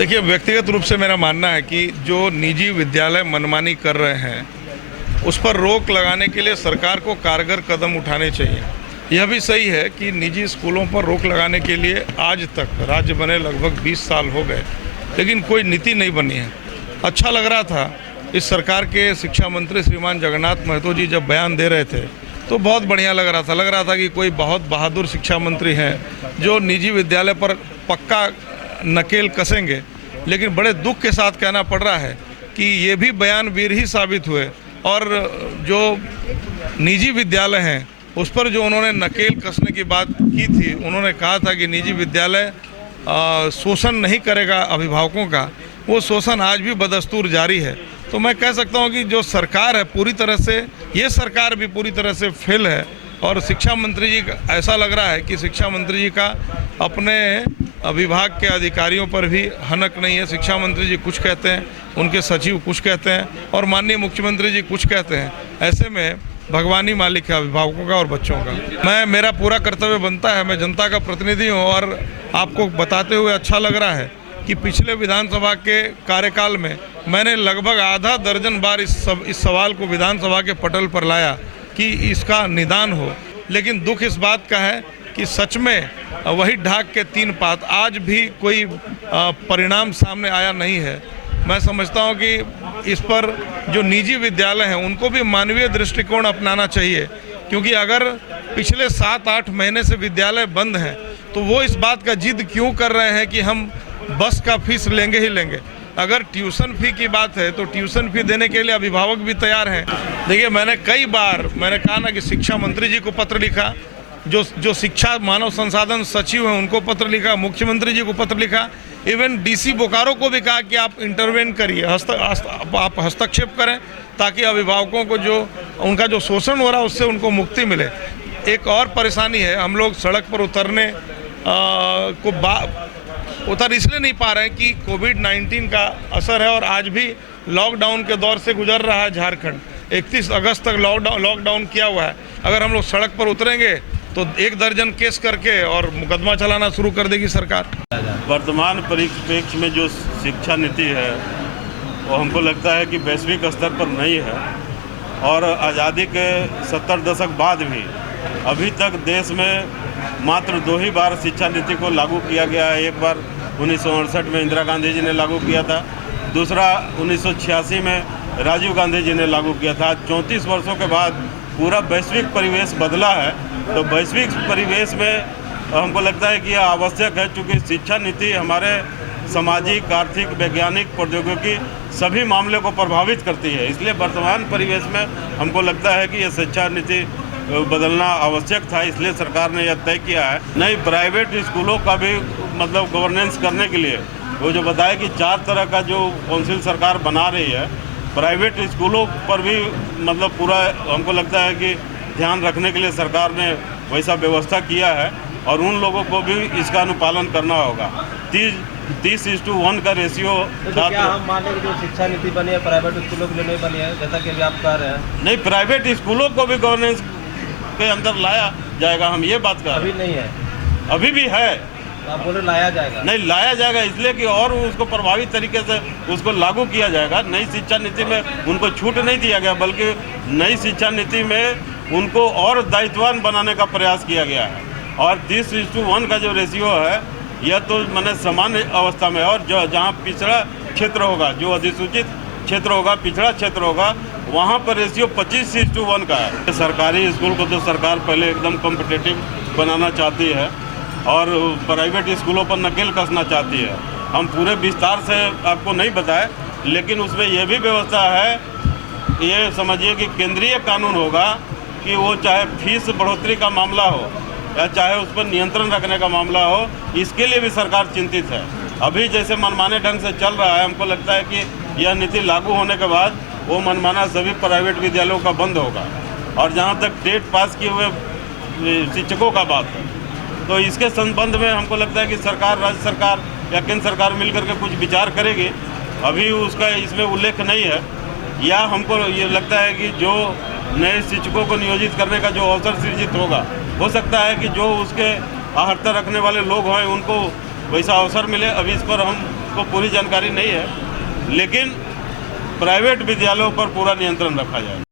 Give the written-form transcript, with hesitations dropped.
देखिए, व्यक्तिगत रूप से मेरा मानना है कि जो निजी विद्यालय मनमानी कर रहे हैं उस पर रोक लगाने के लिए सरकार को कारगर कदम उठाने चाहिए। यह भी सही है कि निजी स्कूलों पर रोक लगाने के लिए आज तक राज्य बने लगभग 20 साल हो गए, लेकिन कोई नीति नहीं बनी है। अच्छा लग रहा था इस सरकार के शिक्षा मंत्री श्रीमान जगन्नाथ महतो जी जब बयान दे रहे थे तो बहुत बढ़िया लग रहा था कि कोई बहुत बहादुर शिक्षा मंत्री हैं जो निजी विद्यालय पर पक्का नकेल कसेंगे। लेकिन बड़े दुख के साथ कहना पड़ रहा है कि ये भी बयान वीर ही साबित हुए और जो निजी विद्यालय हैं उस पर जो उन्होंने नकेल कसने की बात की थी, उन्होंने कहा था कि निजी विद्यालय शोषण नहीं करेगा अभिभावकों का, वो शोषण आज भी बदस्तूर जारी है। तो मैं कह सकता हूं कि जो सरकार है पूरी तरह से, ये सरकार भी पूरी तरह से फेल है। और शिक्षा मंत्री जी का ऐसा लग रहा है कि शिक्षा मंत्री जी का अपने विभाग के अधिकारियों पर भी हनक नहीं है। शिक्षा मंत्री जी कुछ कहते हैं, उनके सचिव कुछ कहते हैं और माननीय मुख्यमंत्री जी कुछ कहते हैं। ऐसे में भगवानी मालिक है अभिभावकों का और बच्चों का। मेरा पूरा कर्तव्य बनता है, मैं जनता का प्रतिनिधि हूँ और आपको बताते हुए अच्छा लग रहा है कि पिछले विधानसभा के कार्यकाल में मैंने लगभग आधा दर्जन बार इस सवाल को विधानसभा के पटल पर लाया कि इसका निदान हो। लेकिन दुख इस बात का है कि सच में वही ढाक के तीन पात, आज भी कोई परिणाम सामने आया नहीं है। मैं समझता हूं कि इस पर जो निजी विद्यालय हैं उनको भी मानवीय दृष्टिकोण अपनाना चाहिए, क्योंकि अगर पिछले 7-8 महीने से विद्यालय बंद हैं तो वो इस बात का जिद क्यों कर रहे हैं कि हम बस का फीस लेंगे ही लेंगे। अगर ट्यूशन फी की बात है तो ट्यूशन फी देने के लिए अभिभावक भी तैयार हैं। देखिए, मैंने कई बार कहा ना कि शिक्षा मंत्री जी को पत्र लिखा, जो शिक्षा मानव संसाधन सचिव हैं उनको पत्र लिखा, मुख्यमंत्री जी को पत्र लिखा, इवन डीसी बोकारो को भी कहा कि आप इंटरवेन करिए, आप हस्तक्षेप करें ताकि अभिभावकों को जो उनका जो शोषण हो रहा है उससे उनको मुक्ति मिले। एक और परेशानी है, हम लोग सड़क पर उतरने उतर इसलिए नहीं पा रहे हैं कि कोविड-19 का असर है और आज भी लॉकडाउन के दौर से गुजर रहा है झारखंड। 31 अगस्त तक लॉकडाउन किया हुआ है। अगर हम लोग सड़क पर उतरेंगे तो 1 दर्जन केस करके और मुकदमा चलाना शुरू कर देगी सरकार। वर्तमान परिप्रेक्ष्य में जो शिक्षा नीति है वो हमको लगता है कि वैश्विक स्तर पर नहीं है और आज़ादी के 70 दशक बाद भी अभी तक देश में मात्र 2 ही बार शिक्षा नीति को लागू किया गया है। एक बार 1968 में इंदिरा गांधी जी ने लागू किया था, दूसरा 1986 में राजीव गांधी जी ने लागू किया था। 34 वर्षों के बाद पूरा वैश्विक परिवेश बदला है, तो वैश्विक परिवेश में हमको लगता है कि यह आवश्यक है, क्योंकि शिक्षा नीति हमारे सामाजिक, आर्थिक, वैज्ञानिक, प्रौद्योगिकी सभी मामले को प्रभावित करती है। इसलिए वर्तमान परिवेश में हमको लगता है कि यह शिक्षा नीति बदलना आवश्यक था, इसलिए सरकार ने यह तय किया है। नहीं, प्राइवेट स्कूलों का भी मतलब गवर्नेंस करने के लिए वो जो बताया कि 4 तरह का जो काउंसिल सरकार बना रही है, प्राइवेट स्कूलों पर भी मतलब पूरा हमको लगता है कि ध्यान रखने के लिए सरकार ने वैसा व्यवस्था किया है और उन लोगों को भी इसका अनुपालन करना होगा। 30:1 का रेशियो। तो क्या हम माने कि जो शिक्षा नीति बनी है प्राइवेट स्कूलों के लिए नहीं बनी है, जैसा कि अभी आप कह रहे हैं? नहीं, प्राइवेट स्कूलों को भी गवर्नेंस के अंदर लाया जाएगा, हम ये बात कर रहे हैं। अभी नहीं है? अभी भी है। आप बोले लाया जाएगा? नहीं, लाया जाएगा इसलिए कि और उसको प्रभावी तरीके से उसको लागू किया जाएगा। नई शिक्षा नीति में उनको छूट नहीं दिया गया, बल्कि नई शिक्षा नीति में उनको और दायित्ववान बनाने का प्रयास किया गया है। और 30:1 का जो रेशियो है यह तो मैंने सामान्य अवस्था में, और जहाँ पिछड़ा क्षेत्र होगा, जो अधिसूचित क्षेत्र होगा, पिछड़ा क्षेत्र होगा, वहाँ पर रेशियो 25:1 का है। सरकारी स्कूल को तो सरकार पहले एकदम कॉम्पिटिटिव बनाना चाहती है और प्राइवेट स्कूलों पर नकेल कसना चाहती है। हम पूरे विस्तार से आपको नहीं बताए, लेकिन उसमें यह भी व्यवस्था है, ये समझिए कि केंद्रीय कानून होगा कि वो चाहे फीस बढ़ोतरी का मामला हो या चाहे उस पर नियंत्रण रखने का मामला हो, इसके लिए भी सरकार चिंतित है। अभी जैसे मनमाने ढंग से चल रहा है, हमको लगता है कि यह नीति लागू होने के बाद वो मनमाना सभी प्राइवेट विद्यालयों का बंद होगा। और जहाँ तक टेट पास किए हुए शिक्षकों का बात है, तो इसके संबंध में हमको लगता है कि सरकार, राज्य सरकार या केंद्र सरकार मिलकर के कुछ विचार करेगी। अभी उसका इसमें उल्लेख नहीं है, या हमको ये लगता है कि जो नए शिक्षकों को नियोजित करने का जो अवसर सृजित होगा, हो सकता है कि जो उसके आहर्ता रखने वाले लोग हैं उनको वैसा अवसर मिले। अभी इस पर हम को पूरी जानकारी नहीं है, लेकिन प्राइवेट विद्यालयों पर पूरा नियंत्रण रखा जाए।